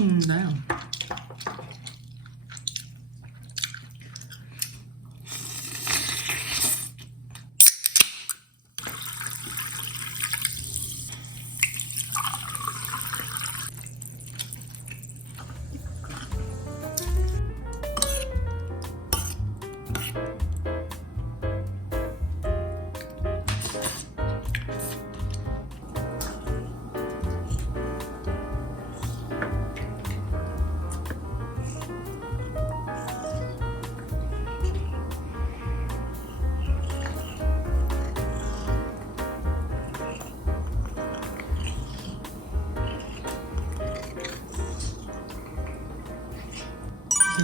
왜? 맛있는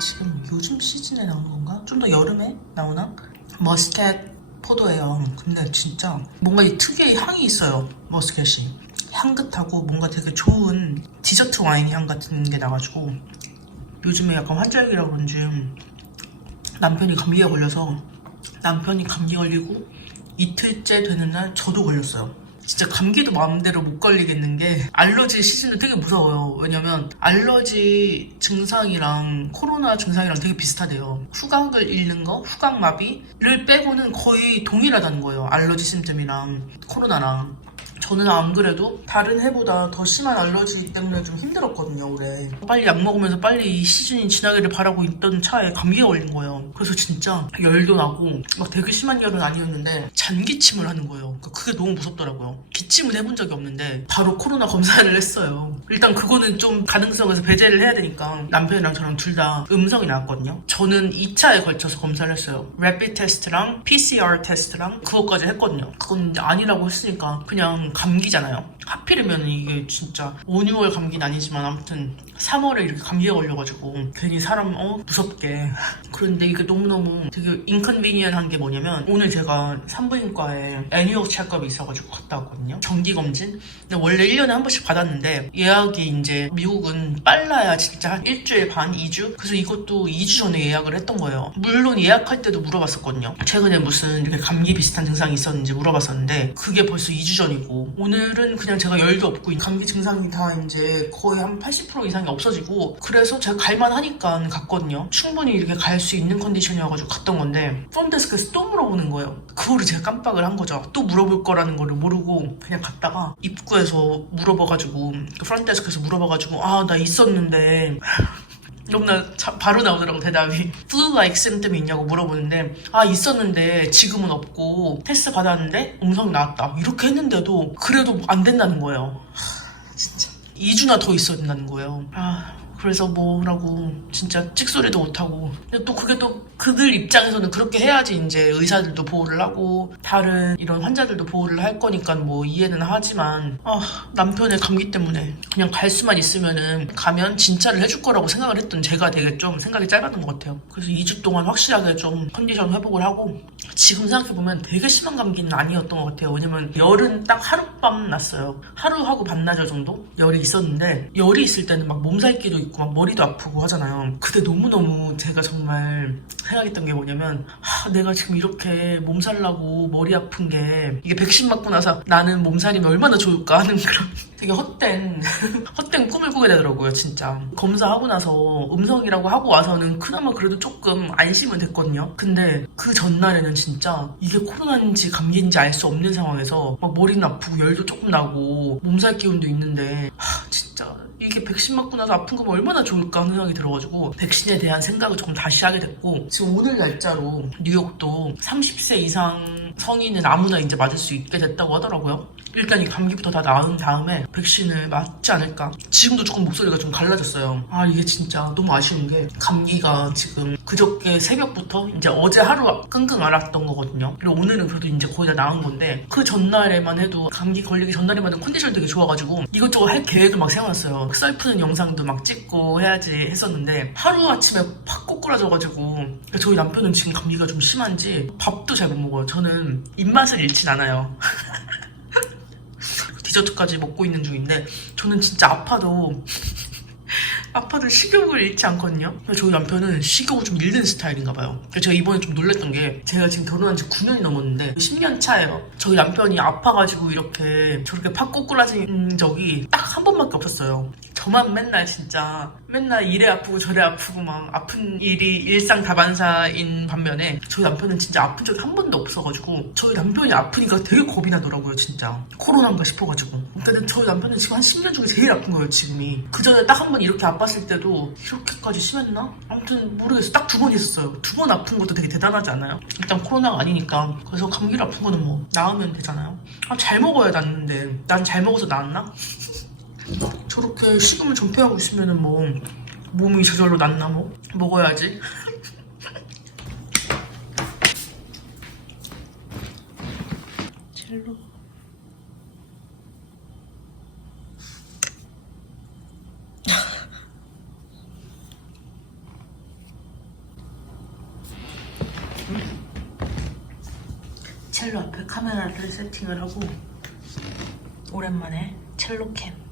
지금 요즘 시즌에 나오는 건가? 좀 더 여름에 나오나? 머스켓 포도예요. 근데 진짜 뭔가 이 특유의 향이 있어요. 머스켓이. 향긋하고 뭔가 되게 좋은 디저트 와인 향 같은 게 나가지고 요즘에 약간 환절기라 그런지 남편이 감기에 걸려서 남편이 감기 걸리고 이틀째 되는 날 저도 걸렸어요. 진짜 감기도 마음대로 못 걸리겠는 게 알러지 시즌은 되게 무서워요. 왜냐면 알러지 증상이랑 코로나 증상이랑 되게 비슷하대요. 후각을 잃는 거, 후각마비를 빼고는 거의 동일하다는 거예요. 알러지 심점이랑 코로나랑. 저는 안 그래도 다른 해보다 더 심한 알러지 때문에 좀 힘들었거든요, 올해. 빨리 약 먹으면서 빨리 이 시즌이 지나기를 바라고 있던 차에 감기가 걸린 거예요. 그래서 진짜 열도 나고 막 되게 심한 열은 아니었는데 잔기침을 하는 거예요. 그러니까 그게 너무 무섭더라고요. 기침은 해본 적이 없는데 바로 코로나 검사를 했어요. 일단 그거는 좀 가능성에서 배제를 해야 되니까 남편이랑 저랑 둘 다 음성이 나왔거든요. 저는 2차에 걸쳐서 검사를 했어요. 래피드 테스트랑 PCR 테스트랑 그것까지 했거든요. 그건 아니라고 했으니까 그냥 감기잖아요. 하필이면 이게 진짜 5, 6월 감기는 아니지만 아무튼 3월에 이렇게 감기가 걸려가지고 괜히 사람 어 무섭게. 그런데 이게 너무너무 되게 인컨비니언한 게 뭐냐면 오늘 제가 산부인과에 애니얼 체크업이 있어가지고 갔다 왔거든요. 정기검진. 근데 원래 1년에 한 번씩 받았는데 예약이 이제 미국은 빨라야 진짜 한 일주일 반, 2주? 그래서 이것도 2주 전에 예약을 했던 거예요. 물론 예약할 때도 물어봤었거든요. 최근에 무슨 이렇게 감기 비슷한 증상이 있었는지 물어봤었는데 그게 벌써 2주 전이고 오늘은 그냥 제가 열도 없고 감기 증상이 다 이제 거의 한 80% 이상이 없어지고 그래서 제가 갈만하니까 갔거든요. 충분히 이렇게 갈 수 있는 컨디션이어가지고 갔던 건데 펌데스크에서 또 물어보는 거예요. 그거를 제가 깜빡을 한 거죠. 또 물어볼 거라는 거를 모르고 그냥 갔다가 입구에서 물어봐가지고 그 프런트데스크에서 물어봐가지고 아 나 있었는데 너무나 자- 바로 나오더라고 대답이. flu-like symptom이 있냐고 물어보는데 아 있었는데 지금은 없고 테스트 받았는데 음성 나왔다. 이렇게 했는데도 그래도 안 된다는 거예요. 하, 진짜. 2주나 더 있어야 된다는 거예요. 아 그래서 뭐라고 진짜 찍소리도 못하고. 근데 또 그게 또 그들 입장에서는 그렇게 해야지 이제 의사들도 보호를 하고 다른 이런 환자들도 보호를 할 거니까 뭐 이해는 하지만 아 남편의 감기 때문에 그냥 갈 수만 있으면은 가면 진짜를 해줄 거라고 생각을 했던 제가 되게 좀 생각이 짧았던 것 같아요. 그래서 2주 동안 확실하게 좀 컨디션 회복을 하고 지금 생각해보면 되게 심한 감기는 아니었던 것 같아요. 왜냐면 열은 딱 하룻밤 났어요. 하루하고 반나절 정도 열이 있었는데 열이 있을 때는 막 몸살기도 있고 막 머리도 아프고 하잖아요. 그때 너무너무 제가 정말 생각했던 게 뭐냐면 하, 내가 지금 이렇게 몸살 나고 머리 아픈 게 이게 백신 맞고 나서 나는 몸살이면 얼마나 좋을까 하는 그런 되게 헛된 헛된 꿈을 꾸게 되더라고요 진짜. 검사하고 나서 음성이라고 하고 와서는 그나마 그래도 조금 안심은 됐거든요. 근데 그 전날에는 진짜 이게 코로나인지 감기인지 알 수 없는 상황에서 막 머리는 아프고 열도 조금 나고 몸살 기운도 있는데 하, 진짜 이게 백신 맞고 나서 아픈 거면 얼마나 좋을까 하는 생각이 들어가지고 백신에 대한 생각을 조금 다시 하게 됐고 지금 오늘 날짜로 뉴욕도 30세 이상 성인은 아무나 이제 맞을 수 있게 됐다고 하더라고요. 일단 이 감기부터 다 나은 다음에 백신을 맞지 않을까. 지금도 조금 목소리가 좀 갈라졌어요. 아 이게 진짜 너무 아쉬운 게 감기가 지금 그저께 새벽부터 이제 어제 하루 끙끙 앓았던 거거든요. 그리고 오늘은 그래도 이제 거의 다 나은 건데 그 전날에만 해도 감기 걸리기 전날에만 해도 컨디션이 되게 좋아가지고 이것저것 할 계획을 막 세워놨어요. 썰푸는 영상도 막 찍고 해야지 했었는데 하루 아침에 팍 꼬꾸라져가지고 저희 남편은 지금 감기가 좀 심한지 밥도 잘 못 먹어요. 저는 입맛을 잃진 않아요. 디저트까지 먹고 있는 중인데 저는 진짜 아파도 아파도 식욕을 잃지 않거든요. 저희 남편은 식욕을 좀 잃는 스타일인가 봐요. 제가 이번에 좀 놀랬던 게 제가 지금 결혼한 지 9년이 넘었는데 10년 차예요. 저희 남편이 아파가지고 이렇게 저렇게 팍 꼬꾸라진 적이 딱 한 번밖에 없었어요. 저만 맨날 진짜 맨날 이래 아프고 저래 아프고 막 아픈 일이 일상 다반사인 반면에 저희 남편은 진짜 아픈 적이 한 번도 없어가지고 저희 남편이 아프니까 되게 겁이 나더라고요 진짜. 코로나인가 싶어가지고. 근데 저희 남편은 지금 한 10년 중에 제일 아픈 거예요 지금이. 그 전에 딱 한 번 이렇게 아팠을 때도 이렇게까지 심했나? 아무튼 모르겠어 딱두 번 있었어요. 두 번 아픈 것도 되게 대단하지 않아요? 일단 코로나가 아니니까. 그래서 감기를 아픈 거는 뭐 나으면 되잖아요. 아, 잘 먹어야 낫는데. 난 잘 먹어서 나았나? 저렇게 식음을 전폐하고 있으면은 뭐 몸이 저절로 낫나 뭐? 먹어야지. 첼로. 첼로 앞에 카메라를 세팅을 하고 오랜만에 첼로 캠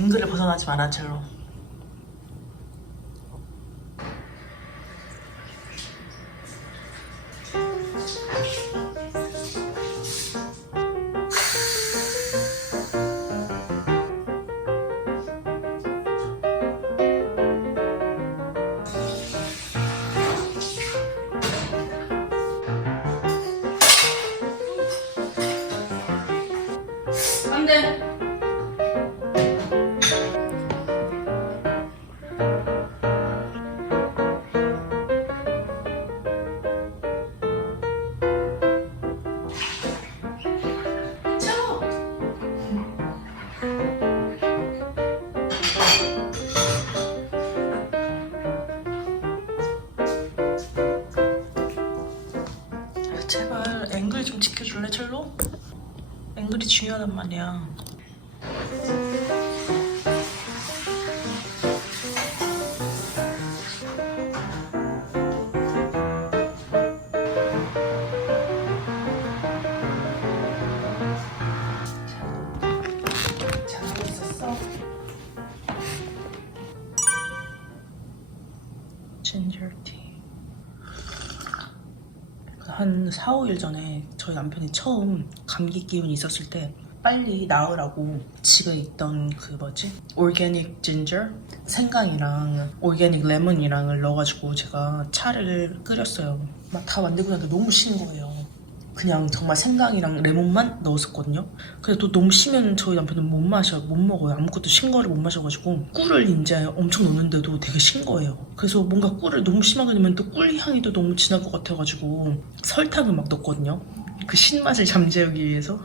앵글을 벗어나지 마라 첼로 중요하단 말이야. 한 4, 5일 전에 저희 남편이 처음 감기 기운이 있었을 때 빨리 나으라고 집에 있던 그 뭐지? 올게닉 진저? 생강이랑 올게닉 레몬이랑을 넣어가지고 제가 차를 끓였어요. 막 다 만들고 나서 너무 신 거예요. 그냥 정말 생강이랑 레몬만 넣었었거든요. 근데 또 너무 심면 저희 남편은 못 마셔, 못 먹어요. 아무것도 신 거를 못 마셔가지고 꿀을 이제 엄청 넣는데도 되게 신 거예요. 그래서 뭔가 꿀을 너무 심하게 넣으면 또 꿀 향이 또 너무 진할 것 같아가지고 설탕을 막 넣었거든요. 그 신맛을 잠재우기 위해서.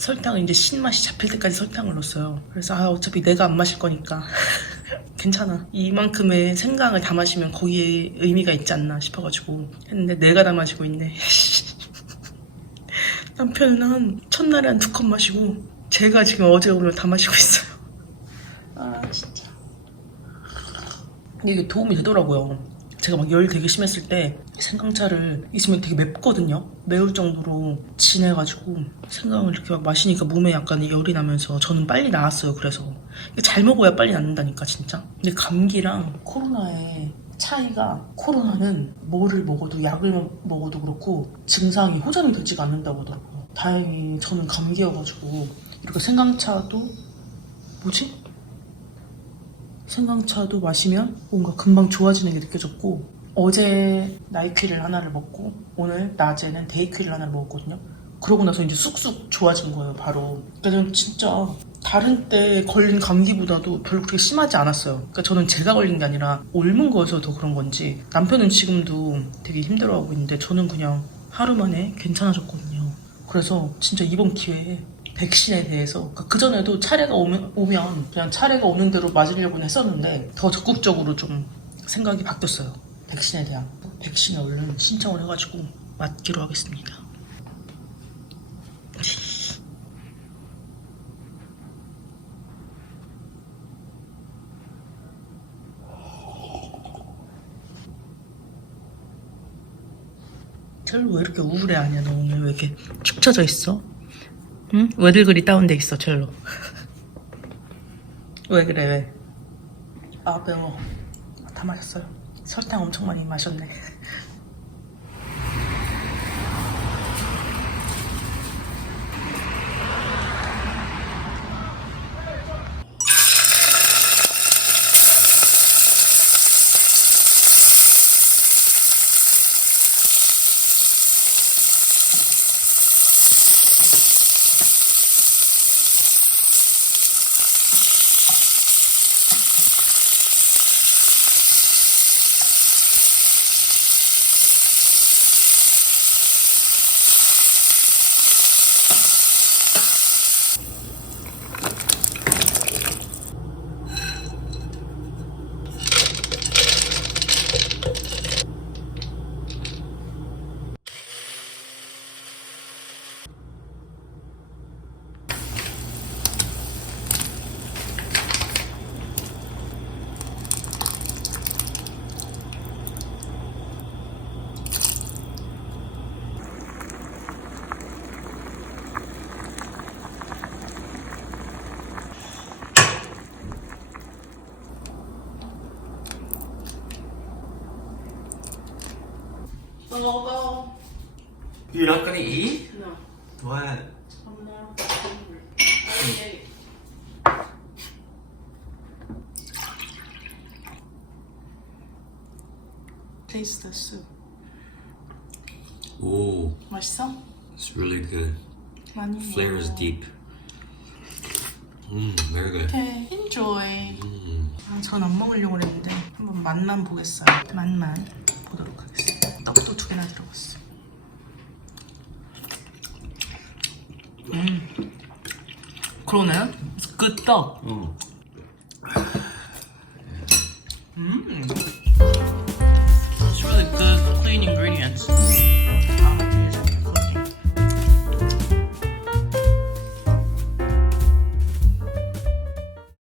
설탕을 이제 신맛이 잡힐 때까지 설탕을 넣었어요. 그래서 아 어차피 내가 안 마실 거니까 괜찮아. 이만큼의 생강을 다 마시면 거기에 의미가 있지 않나 싶어가지고 했는데 내가 다 마시고 있네. 남편은 한 첫날에 한 두 컵 마시고 제가 지금 어제 오늘 다 마시고 있어요. 아 진짜. 근데 이게 도움이 되더라고요. 제가 막열 되게 심했을 때 생강차를 있으면 되게 맵거든요. 매울 정도로 진해가지고 생강을 이렇게 막 마시니까 몸에 약간 열이 나면서 저는 빨리 나았어요. 그래서 잘 먹어야 빨리 낫는다니까 진짜. 근데 감기랑 코로나의 차이가 코로나는 뭐를 먹어도 약을 먹어도 그렇고 증상이 호전이 되지가 않는다고 하더라고요. 다행히 저는 감기여가지고 이렇게 생강차도 뭐지? 생강차도 마시면 뭔가 금방 좋아지는 게 느껴졌고 어제 나이퀴를 하나를 먹고 오늘 낮에는 데이퀴를 하나를 먹었거든요. 그러고 나서 이제 쑥쑥 좋아진 거예요, 바로. 그러니까 저는 진짜 다른 때 걸린 감기보다도 별로 그렇게 심하지 않았어요. 그러니까 저는 제가 걸린 게 아니라 옮은 거여서 더 그런 건지 남편은 지금도 되게 힘들어하고 있는데 저는 그냥 하루 만에 괜찮아졌거든요. 그래서 진짜 이번 기회에 백신에 대해서 그 전에도 차례가 오면, 오면 그냥 차례가 오는 대로 맞으려고 했었는데 더 적극적으로 좀 생각이 바뀌었어요. 백신에 대한 백신에 얼른 신청을 해가지고 맞기로 하겠습니다. 쟤왜 이렇게 우울해하냐 너 오늘 왜 이렇게 축 처져 있어? 응? 왜들 그리 다운돼 있어 절로 왜 그래 왜? 아 매워 다 마셨어요 설탕 엄청 많이 마셨네 먹어 You're not gonna eat? No. What? I'm not hungry. Okay. Taste the soup. Ooh, 맛있어? it's really good. 많이 Flavor is 먹어. deep. Mmm, very good. Okay, enjoy. Mm. 아, 전안 먹으려고 그랬는데 한번 맛만 보겠어요. 맛만. 개나 들어갔어. 음, 그러네. 그 떡. Mm.